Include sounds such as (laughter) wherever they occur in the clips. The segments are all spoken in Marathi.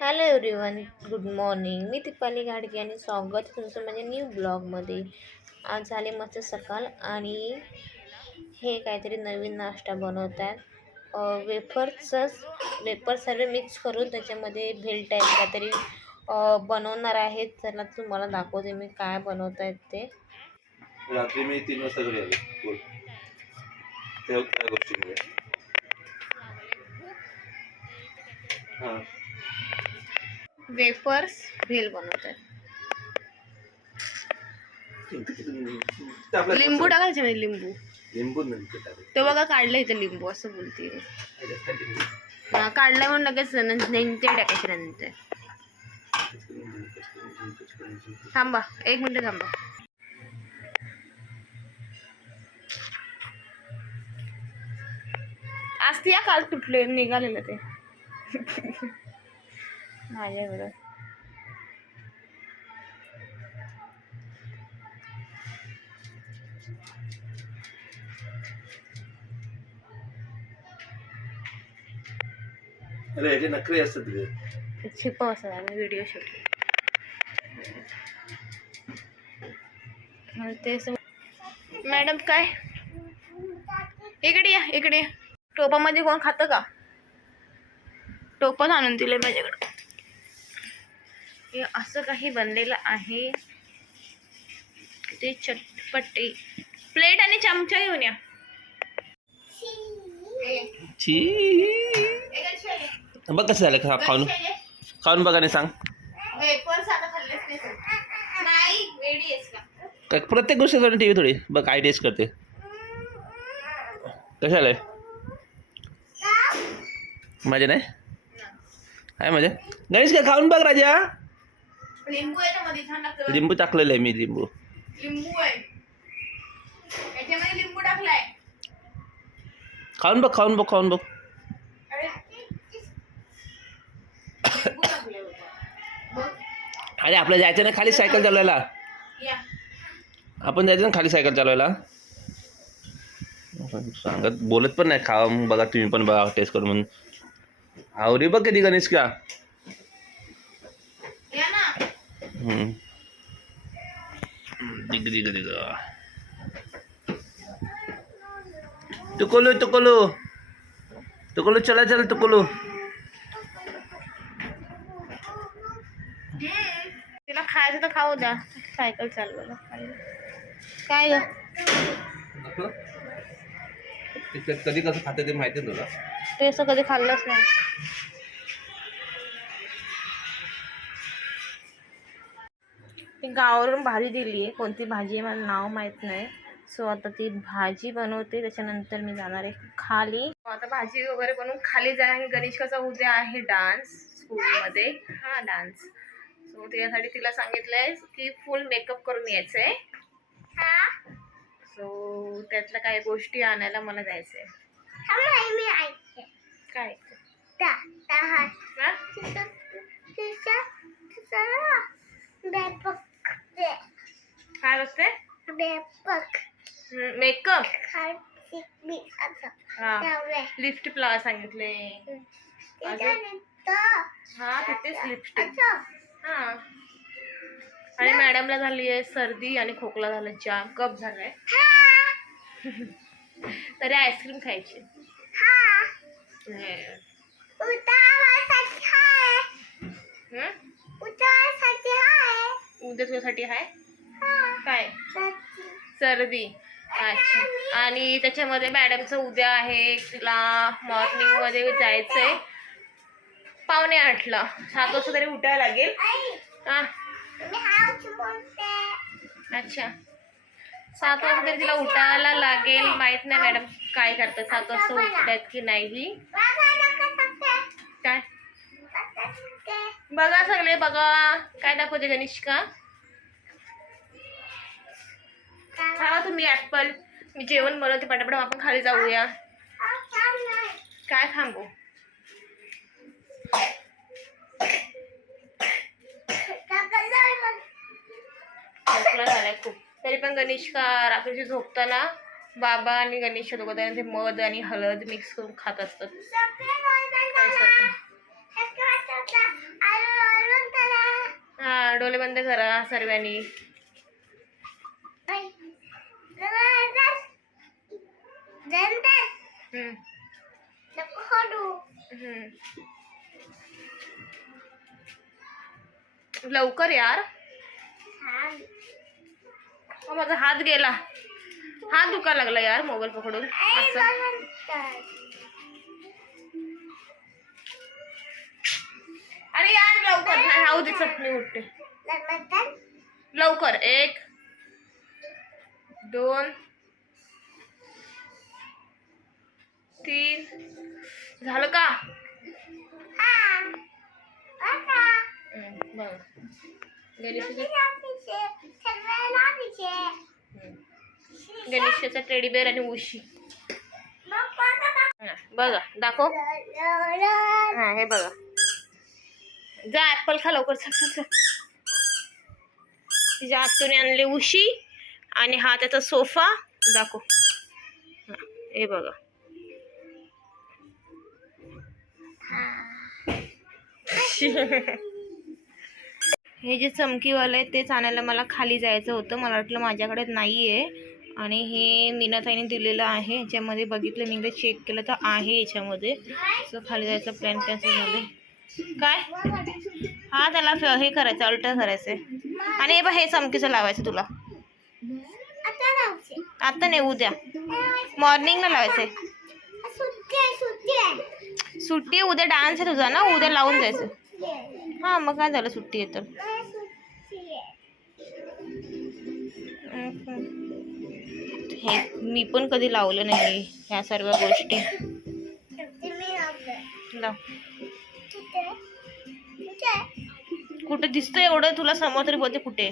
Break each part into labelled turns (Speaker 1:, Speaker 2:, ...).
Speaker 1: हॅलो एव्हरीवन गुड मॉर्निंग मी दीपाली घाडगे आणि स्वागत तुमचं माझ्या न्यू ब्लॉगमध्ये आज झाले मस्त सकाळ आणि हे काहीतरी नवीन नाश्ता बनवत आहेत वेफर्सच वेफर सर्व मिक्स करून त्याच्यामध्ये भेल टाईप काहीतरी बनवणार आहेत. चला तुम्हाला दाखवते मी काय बनवत आहेत ते.
Speaker 2: रात्री मी तीन वाजता घरी आलो. त्या हां.
Speaker 1: वेफर्स भेल बनवत आहेत
Speaker 2: ते आपल्या
Speaker 1: लिंबू टाकायचे म्हणजे लिंबू.
Speaker 2: लिंबू.
Speaker 1: ते बघा काढलं इथं लिंबू असं बोलते. काढलं म्हणून लगेच नंतर टाकायचे नंतर. थांबा एक मिनिट थांबा. आज ती या काल तुटले निघालेलं ते. (laughs) माझ्या एवढं.
Speaker 2: अरे याचे नखरे असतात तुझे.
Speaker 1: छिपव असं आम्ही व्हिडिओ शूट ते मॅडम काय? इकडे या इकडे. टोपामध्ये कोण खातं का? टोपच आणून दिले माझ्याकडं. हे असं काही बनलेलं आहे. ते चटपटे. प्लेट आणि चमचा घेऊन या.
Speaker 2: बघ कसं झालं खा खाऊन. खाऊन बघा नाही सांग काय प्रत्येक गोष्ट टी व्ही थोडी. बघ आय टेस्ट करते. कशाला आहे मजा नाही? आहे मजा? गणेश काय खाऊन बघ राजा.
Speaker 1: लिंबू याच्यामध्ये छान लागतं
Speaker 2: लिंबू टाकलेलं आहे मी लिंबू.
Speaker 1: लिंबू आहे. याच्यामध्ये लिंबू टाकलाय.
Speaker 2: खाऊन बघ खाऊन बघ खाऊन बघ.
Speaker 1: अरे लिंबू टाकलंय होतं. बघ.
Speaker 2: अरे आपलं जायचं नाही खाली सायकल चालवायला. आपण जायचं ना खाली सायकल चालवायला. सांगत बोलत पण नाही खावा मग बघा तुम्ही पण बघा टेस्ट करून. म्हणून आवरी बघ कधी गणेश का
Speaker 1: ना
Speaker 2: हम्म. दिग दिग दिग तुकोलो तुकोलो तुकोलो चला चला तुकोलो
Speaker 1: तिला खायचं तर खाऊ द्या सायकल चालवायला काय ग
Speaker 2: कधी कसं खातं ते माहिती तुला
Speaker 1: ते असं कधी खाल्लंच नाही गावावरून भाजी दिली आहे कोणती भाजी आहे मला नाव माहीत नाही. सो आता ती भाजी बनवते. त्याच्यानंतर मी जाणार आहे खाली. आता भाजी वगैरे बनवून खाली जाणार गणेशकाचा उद्या आहे डान्स स्कूलमध्ये हा डान्स सो त्यासाठी तिला सांगितलंय की फुल मेकअप करून यायचं आहे सो त्यातल्या काही गोष्टी आणायला मला जायचं आहे काय? काय मेकअप. लिफ्ट प्ला सांगितले. हा तिथेच लिपस्टिक. हा. आणि मॅडमला झाली आहे सर्दी आणि खोकला झाला जाम कप झालाय. (laughs) तरी आईस्क्रीम खायची. हं? उद्या तुझ्यासाठी आहे काय? सर्दी. अच्छा. आणि त्याच्यामध्ये मॅडमचं उद्या आहे तिला मॉर्निंगमध्ये जायचं आहे पावणे आठला. सात वाजता तरी उठायला लागेल. हां. अच्छा. सात वाजता तरी तिला उठायला लागेल. माहीत नाही मॅडम काय करतात सात वाजता उठतात की नाही. काय? बघा सगळे बघा. काय दाखवते गणेश का? खावा तुम्ही ॲपल. मी जेवण बनवते पटापट आपण खाली जाऊया. काय थांबू? खोकला झालाय खूप. तरी पण गणेश का रात्रीची झोपताना बाबा आणि गणेश दोघं जण ते मध आणि हळद मिक्स करून खात असतात. हा डोले बंद करा सर्वांनी. लवकर यार. माझा हात गेला. हात दुखा लागला यार मोबाईल पकडून. अरे यार लवकर. नाही हाऊ दे चटणी उठते. लवकर. एक दोन तीन. झालं का? बघ. गणेशाचं गणेशाचा टेडी आणि उशी. बघा दाखव. हा हे बघा. जा ऍपल खा लवकर चल तिच्या हातून आणले उशी. आणि हा त्याचा सोफा दाखव. हे बघा. हे जे चमकीवालं आहे तेच आणायला मला खाली जायचं होतं. मला वाटलं माझ्याकडे नाही आहे आणि हे मीनाताईने दिलेलं आहे. याच्यामध्ये बघितलं मी एकदा चेक केलं तर आहे याच्यामध्ये. सो खाली जायचं प्लॅन कॅन्सल झाले काय? हा त्याला फ- हे करायचं अल्टर करायचं आहे आणि हे बघ हे चमकीचं लावायचं तुला. आता नाही उद्या. मॉर्निंगला लावायचं आहे सुट्टी उद्या डान्स आहे तुझा ना? उद्या लावून जायचं. हां मग काय झालं? सुट्टी आहे तर. हे मी पण कधी लावलं नाही ह्या सर्व गोष्टी. लाव. कुठे दिसतं एवढं? तुला समोर तरी बोलते कुठे?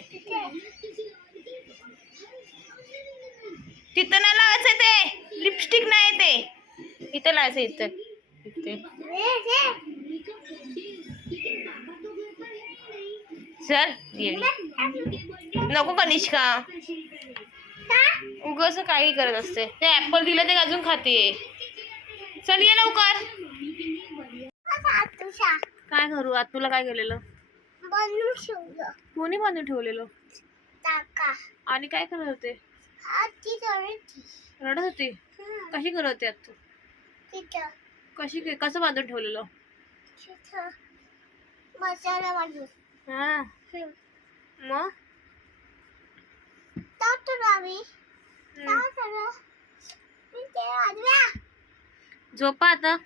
Speaker 1: तिथं नाही लावायचं ते. लिपस्टिक नाही ते. इथं लावायचं इथं. चल ये. नको कनिष्का. उगस काही करत असते. ते ऍपल दिलं ते अजून खाते. चल ये लवकर. काय करू? आज तुला काय केलेलं? कोणी बांधून ठेवलेलं? आणि काय करत होते? रडत होती? कशी करत होती आज तू कशी कसं बांधून ठेवलेलं?
Speaker 3: मसाला
Speaker 1: हा. मग. झोपा आता.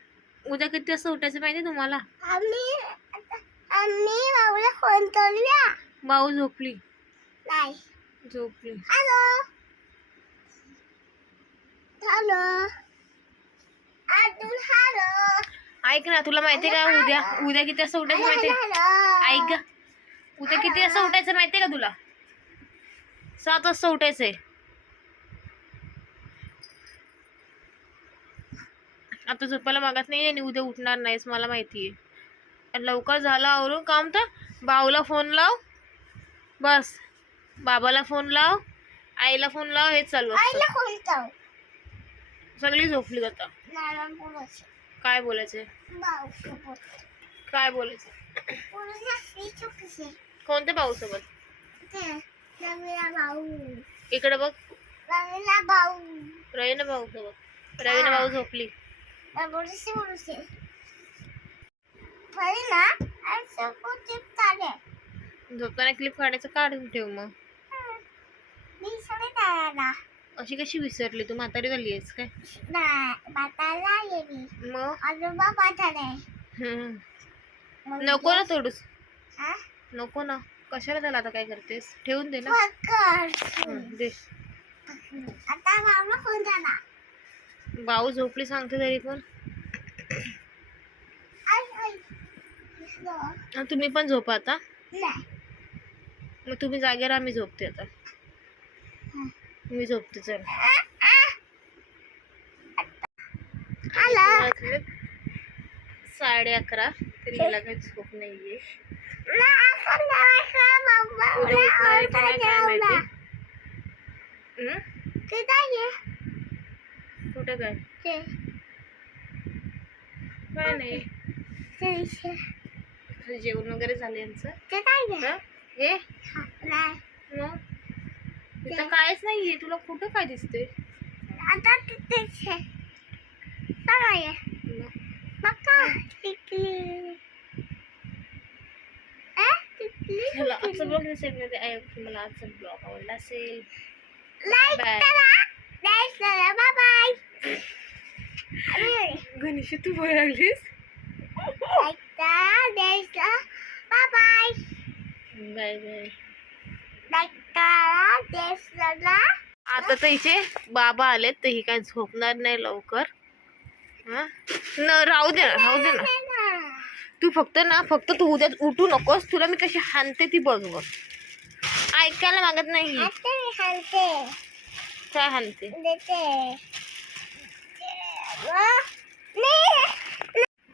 Speaker 1: उद्या किती वाजता उठायचं माहिती तुम्हाला?
Speaker 3: आम्ही आम्ही बाबूला फोन करूया.
Speaker 1: भाऊ झोपली.
Speaker 3: नाही.
Speaker 1: झोपली.
Speaker 3: हॅलो. हॅलो अजून हॅलो.
Speaker 1: ऐक ना तुला माहितीये का? उद्या उद्या किती वाजता उठायचं माहितीये ऐक ग. उद्या किती वाजता उठायचं माहितीये का तुला? सात वाजता उठायचंय. आता झोपायला मागत नाही आणि उद्या उठणार नाहीस मला माहितीये आणि लवकर झालं आवरून काम तर भाऊला फोन लाव. बस. बाबाला फोन लाव. आईला फोन लाव हेच चालू असतं. सगळी झोपली आता.
Speaker 3: नारायण बोलायचं.
Speaker 1: काय काय बोलायचं? कोणत्या भाऊ. सोबत इकडे बघ.
Speaker 3: भाऊ.
Speaker 1: रवीना भाऊ सोबत रवीना भाऊ झोपली. झोपताना क्लिप काढायचं काढून ठेव मग.
Speaker 3: मी सगळे तयारा
Speaker 1: अशी कशी विसरली तू? म्हातारी झाली आहेस काय
Speaker 3: नाही मी.
Speaker 1: मग?
Speaker 3: आजोबा बाताले
Speaker 1: हम्म. नको ना थोडूस.
Speaker 3: हा
Speaker 1: नको ना. कशाला त्याला आता काय करतेस? ठेवून दे ना.
Speaker 3: पकड
Speaker 1: हं, दे.
Speaker 3: आता भाऊला फोन झाला.
Speaker 1: भाऊ झोपली सांगते तरी पण.
Speaker 3: आई आई. दिसलं?
Speaker 1: आणि तुम्ही पण झोपा आता.
Speaker 3: नाही.
Speaker 1: मग तुम्ही जागेवर आम्ही झोपते आता. मी झोपते चल. साडे अकरा. तरी मला काही झोप नाहीये. हं? कुठे काय? काय नाही. जेवण वगैरे झालं यांचं. हं? हे मग? इथं कायच नाहीये तुला कुठं काय दिसते
Speaker 3: आता तिथेच आहे चला ये. बघा टिकली ए टिकली
Speaker 1: चला आजचा ब्लॉग दिसेल आय मला आजचा ब्लॉग आवडला असेल.
Speaker 3: Like
Speaker 1: Bye.
Speaker 3: करा. लाईक करा. बाय बाय
Speaker 1: गणेश तू बोलायला लागलीस?
Speaker 3: लाईक करा. लाईक करा. Bye bye
Speaker 1: bye bye
Speaker 3: like करा लाईक करा
Speaker 1: आता तर हिचे बाबा आलेत तर ही काय झोपणार नाही लवकर. हा? न राहू दे ना राहू दे ना. तू फक्त ना फक्त तू उद्या उठू नकोस तुला मी कशी हानते ती बघ बघ. ऐकायला मागत नाही काय हानते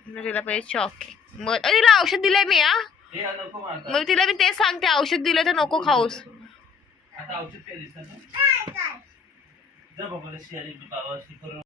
Speaker 1: मग तिला पाहिजे चॉक मग अरे तिला औषध दिलंय मी हा. मग तिला मी तेच सांगते औषध दिलं तर नको खाऊस.
Speaker 2: आता औषध
Speaker 3: काय काय?
Speaker 2: जा बाबा शियाली बाबा करून